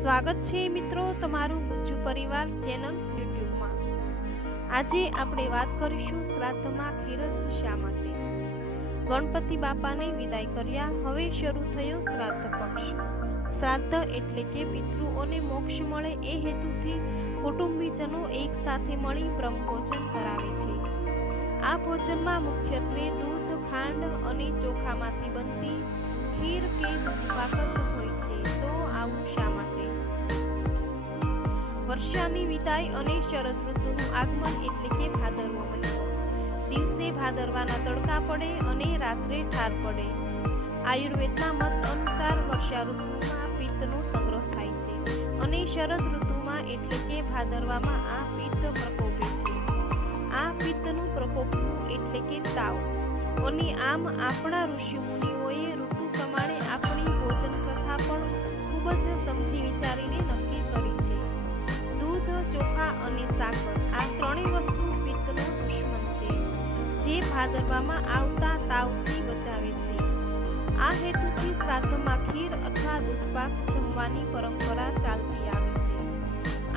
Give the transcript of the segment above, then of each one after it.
સ્વાગત છે મિત્રો તમારું ગુજ્જુ પરિવાર ચેનલ યુટ્યુબમાં. આજે આપણે વાત કરીશું શ્રાદ્ધમાં ખીરજ શા માટે? ગણપતિ બાપાને વિદાય કર્યા, હવે શરૂ થયો શ્રાદ્ધ પક્ષ. શ્રાદ્ધ એટલે કે પિતૃઓને મોક્ષ મળે એ હેતુથી કુટુંબીજનો એક સાથે મળી બ્રહ્મભોજન કરાવે છે. આ ભોજનમાં મુખ્યત્વે દૂધ, ખાંડ અને ચોખામાંથી બનતી વર્ષાની વિદાય અને શરદ ઋતુનું આગમન એટલે કે ભાદરવો મહિનો. દિવસે ભાદરવાના તડકા પડે અને રાત્રે ઠાર પડે. આયુર્વેદના મત અનુસાર વર્ષા ઋતુમાં પિત્તનો સંગ્રહ થાય છે અને શરદ ઋતુમાં એટલે કે ભાદરવામાં આ પિત્ત પ્રકોપે છે. આ પિત્તનું પ્રકોપવું એટલે કે તાવ. અને આમ આપણા ઋષિમુનિઓએ ઋતુ પ્રમાણે આપણી ભોજન પ્રથા પણ ખૂબ જ સમજી વિચારીને અને સાકર આ ત્રણેય વસ્તુ પિત્તનો દુશ્મન છે, જે ભાદરવામાં આવતા તાવથી બચાવે છે. આ હેતુથી શ્રાદ્ધમાં ખીર અથવા દૂધપાક જમવાની પરંપરા ચાલતી આવે છે.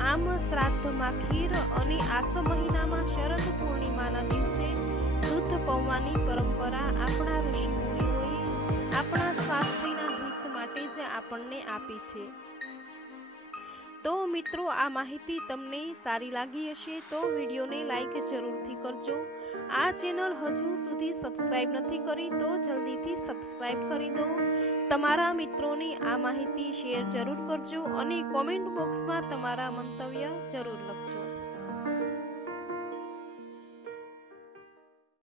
આમ શ્રાદ્ધમાં ખીર અને આસો મહિનામાં શરદ પૂર્ણિમાના દિવસે દૂધ પૌવાની પરંપરા આપણા ઋષિમુનિઓએ આપણા સ્વાસ્થ્યના હિત માટે જ આપણને આપી છે. તો મિત્રો, આ માહિતી તમને સારી લાગી હશે તો વિડીયોને લાઈક જરૂરથી કરજો. આ ચેનલ હજુ સુધી સબસ્ક્રાઇબ નથી કરી તો જલ્દીથી સબસ્ક્રાઇબ કરી દો. તમારા મિત્રોને આ માહિતી શેર જરૂર કરજો અને કોમેન્ટ બોક્સમાં તમારા મંતવ્ય જરૂર લખજો.